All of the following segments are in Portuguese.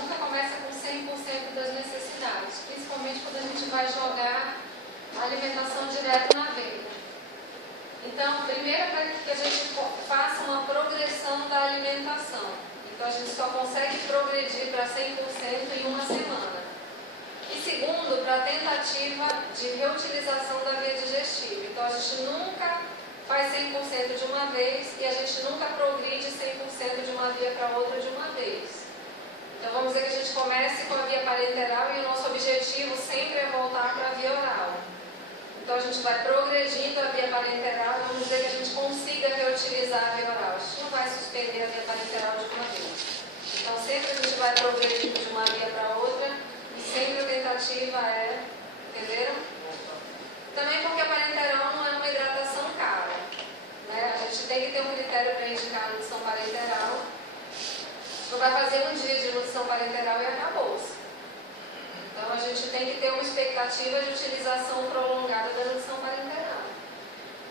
nunca começa com 100% das necessidades, principalmente quando a gente vai jogar a alimentação direto na veia. Então, primeiro é para que a gente faça uma progressão da alimentação. Então, a gente só consegue progredir para 100% em uma semana. E segundo, para a tentativa de reutilização da via digestiva. Então, a gente nunca faz 100% de uma vez e a gente nunca progride 100% de uma via para outra de uma vez. Então, vamos dizer que a gente comece com a via parenteral e o nosso objetivo sempre é voltar para a via oral. Então, a gente vai progredindo a via parenteral e vamos dizer que a gente consiga reutilizar a via oral. A gente não vai suspender a via parenteral de uma vez. Então, sempre a gente vai progredindo de uma via para outra e sempre a tentativa é, entenderam? Também porque a parenteral não é uma hidratação cara, né? A gente tem que ter um critério para indicar a nutrição parenteral. Não vai fazer um dia de nutrição parenteral e acabou-se. Então, a gente tem que ter uma expectativa de utilização prolongada da nutrição parenteral.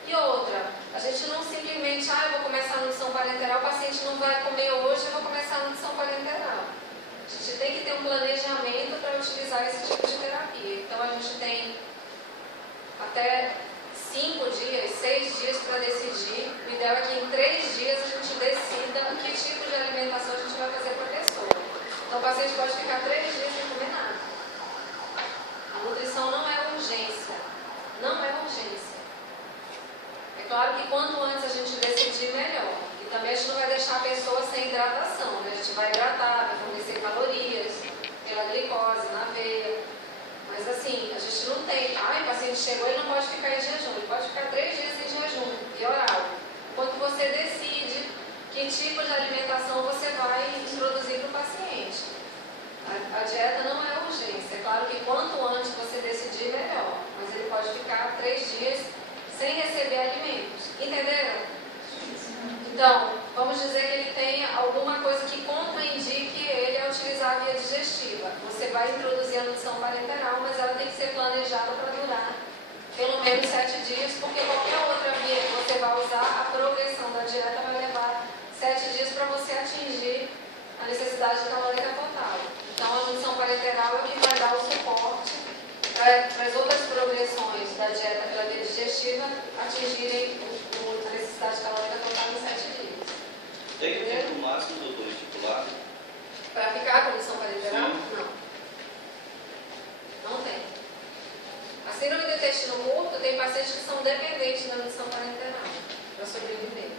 E outra, a gente não simplesmente, eu vou começar a nutrição parenteral, o paciente não vai comer hoje, eu vou começar a nutrição parenteral. A gente tem que ter um planejamento para utilizar esse tipo de terapia. Então, a gente tem até 5 dias, 6 dias para decidir. O ideal é que em 3 dias a gente decida que tipo de alimentação a gente vai fazer para a pessoa. Então, o paciente pode ficar 3 dias sem comer nada. A nutrição não é urgência. Não é urgência. É claro que quanto antes a gente decidir, melhor. E também a gente não vai deixar a pessoa sem hidratação, né? A gente vai hidratar, vai fornecer calorias pela glicose na veia. Mas assim, a gente não tem... o paciente chegou, ele não pode ficar em jejum. Ele pode ficar 3 dias em jejum, e oral. Enquanto você decide que tipo de alimentação você vai introduzir para o paciente. A dieta não é urgência. É claro que quanto antes você decidir, melhor. Mas ele pode ficar 3 dias sem receber alimentos. Entenderam? Então, vamos dizer que ele tenha alguma coisa que contraindique ele a utilizar a via digestiva. Você vai introduzir a nutrição parenteral, mas ela tem que ser planejada para durar pelo menos 7 dias, porque qualquer outra via que você vai usar, a progressão da dieta vai levar 7 dias para você atingir a necessidade calórica total. Então, a nutrição parenteral é o que vai dar o suporte para as outras progressões da dieta pela via digestiva atingirem a necessidade calórica total em 7 dias. Tem que ter no máximo, doutor, estipulado? Para ficar com a nutrição parenteral? Sim. Não. Não tem. A síndrome do intestino curto tem pacientes que são dependentes da nutrição parenteral para sobreviver.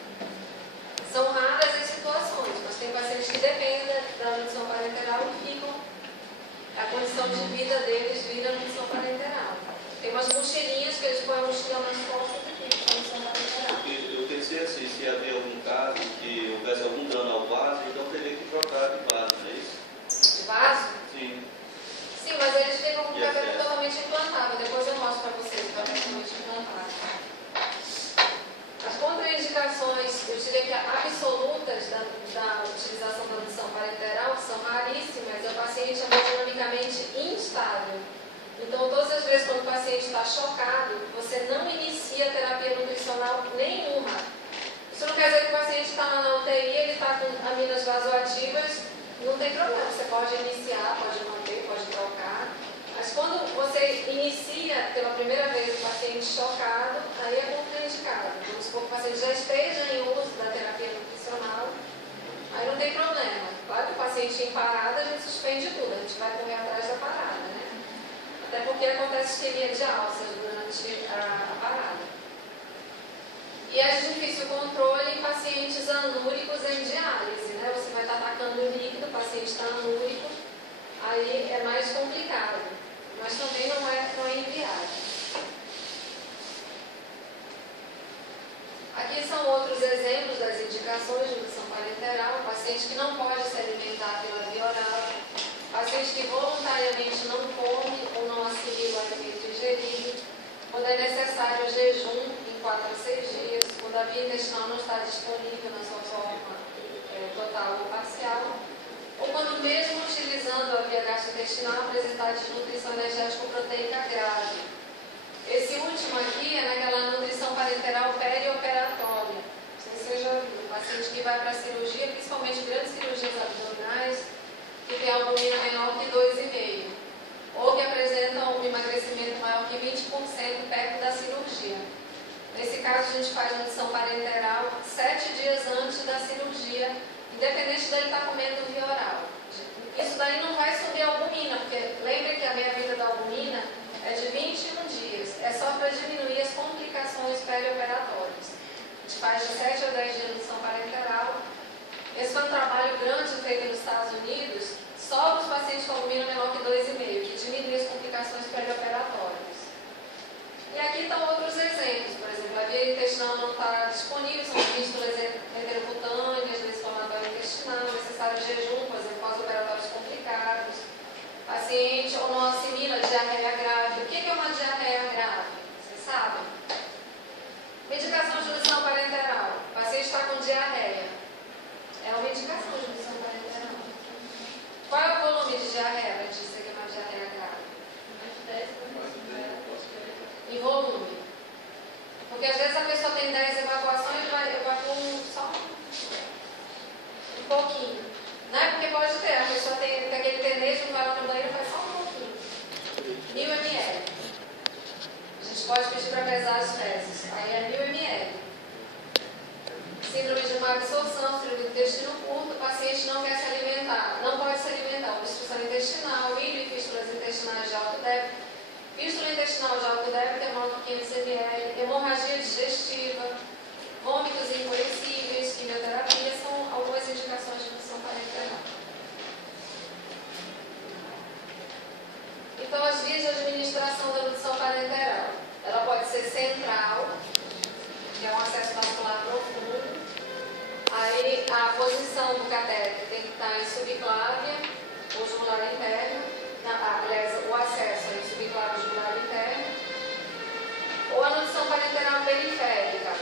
São raras as situações, mas tem pacientes que dependem da nutrição parenteral e ficam, a condição de vida deles vira nutrição parenteral. Tem umas mochilinhas que eles põem a mochila nas costas e ficam com a nutrição parenteral. Eu pensei assim, se havia algum caso que houvesse algum dano ao vaso, então teria que trocar de vaso, não é isso? De vaso? Sim. Sim, mas eles ficam com o cabelo totalmente implantado. Depois eu mostro para vocês o cabelo totalmente implantado. As contraindicações, eu diria que absolutas da utilização da nutrição parenteral, que são raríssimas, é o paciente hemodinamicamente instável. Então, todas as vezes quando o paciente está chocado, você não inicia terapia nutricional nenhuma. Isso não quer dizer que o paciente está na UTI, ele está com aminas vasoativas, não tem problema. Você pode iniciar, pode manter, pode trocar. Mas quando você inicia pela primeira vez o paciente chocado, aí é contraindicado. Vamos supor que o paciente já esteja em uso da terapia nutricional, aí não tem problema. Claro que o paciente em parada, a gente suspende tudo, a gente vai correr atrás da parada, né? Até porque acontece isquemia de alças durante a parada. E é de difícil controle em pacientes anúricos em diálise, né? Você vai estar atacando o líquido, o paciente está anúrico, aí é mais complicado. Mas também não é inviável. Aqui são outros exemplos das indicações de nutrição parenteral. Paciente que não pode se alimentar pela via oral, paciente que voluntariamente não come ou não assimila o alimento ingerido, quando é necessário o jejum em 4 a 6 dias, quando a via intestinal não está disponível na sua forma total ou parcial, ou quando mesmo utilizando a via gastrointestinal apresentar desnutrição energético-proteica grave. Esse último aqui é naquela nutrição parenteral perioperatória. Não sei se você já viu. O paciente que vai para a cirurgia, principalmente grandes cirurgias abdominais, que tem algum albuminha menor que 2,5, ou que apresentam um emagrecimento maior que 20% perto da cirurgia. Nesse caso, a gente faz nutrição parenteral 7 dias antes da cirurgia, independente dele estar comendo via oral. Isso daí não vai subir a albumina, porque lembra que a meia-vida da albumina é de 21 dias. É só para diminuir as complicações perioperatórias. A gente faz de 7 a 10 dias de nutrição parenteral. Esse foi um trabalho grande feito nos Estados Unidos, só para os pacientes com albumina menor que 2,5, que diminui as complicações perioperatórias. E aqui estão outros exemplos. Por exemplo, a via intestinal não está disponível, são fístulas enterocutâneas, inflamatório intestinal, necessário jejum, por exemplo, pós-operatórios complicados. Paciente ou não assimila diarreia grave. O que é uma diarreia grave? Vocês sabem? Medicação de nutrição parenteral. O paciente está com diarreia. É uma indicação de nutrição parenteral. Qual é o volume de diarreia para dizer que é uma diarreia grave? Em volume. Porque às vezes a pessoa tem 10 evacuações e vai evacuar só um pouquinho. Não é porque pode ter, a pessoa tem aquele tenesmo, vai lá no banheiro e faz só um pouquinho. 1000 ml. A gente pode pedir para pesar as fezes. Aí é 1000 ml. Síndrome de má absorção, síndrome do intestino curto, o paciente não quer se alimentar, não pode se alimentar. Obstrução intestinal, ilho e fístulas intestinais de alto débito. Fístula intestinal de alto débito é maior que 500 ml. Hemorragia digestiva, vômitos incoercíveis, quimioterapia, são algumas indicações de nutrição parenteral. Então, as vias de administração da nutrição parenteral. Ela pode ser central, que é um acesso vascular profundo. Aí, a posição do catéter tem que estar em subclávia ou jugular interno. Aliás, o acesso é em subclávia ou jugular interno. Ou a nutrição parenteral periférica.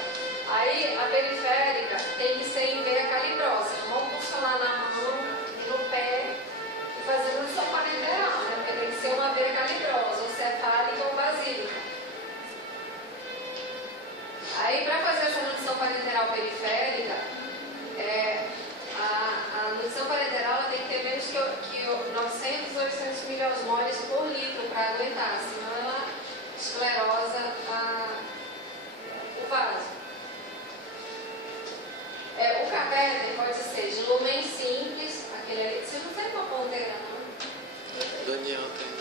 Aí, a periférica tem que ser em veia calibrosa. Não vamos funcionar na mão e no pé e fazer nutrição parenteral, né? Porque tem que ser uma veia calibrosa, ou cefálica ou basílica. Aí, para fazer essa nutrição parenteral periférica, a nutrição parenteral tem que ter menos que 900 ou 800 miliosmoles por litro para aguentar, senão ela esclerosa o vaso. O catéter pode ser de lumen simples, aquele ali. Vocês não tem uma ponteira, não? Daniel tem.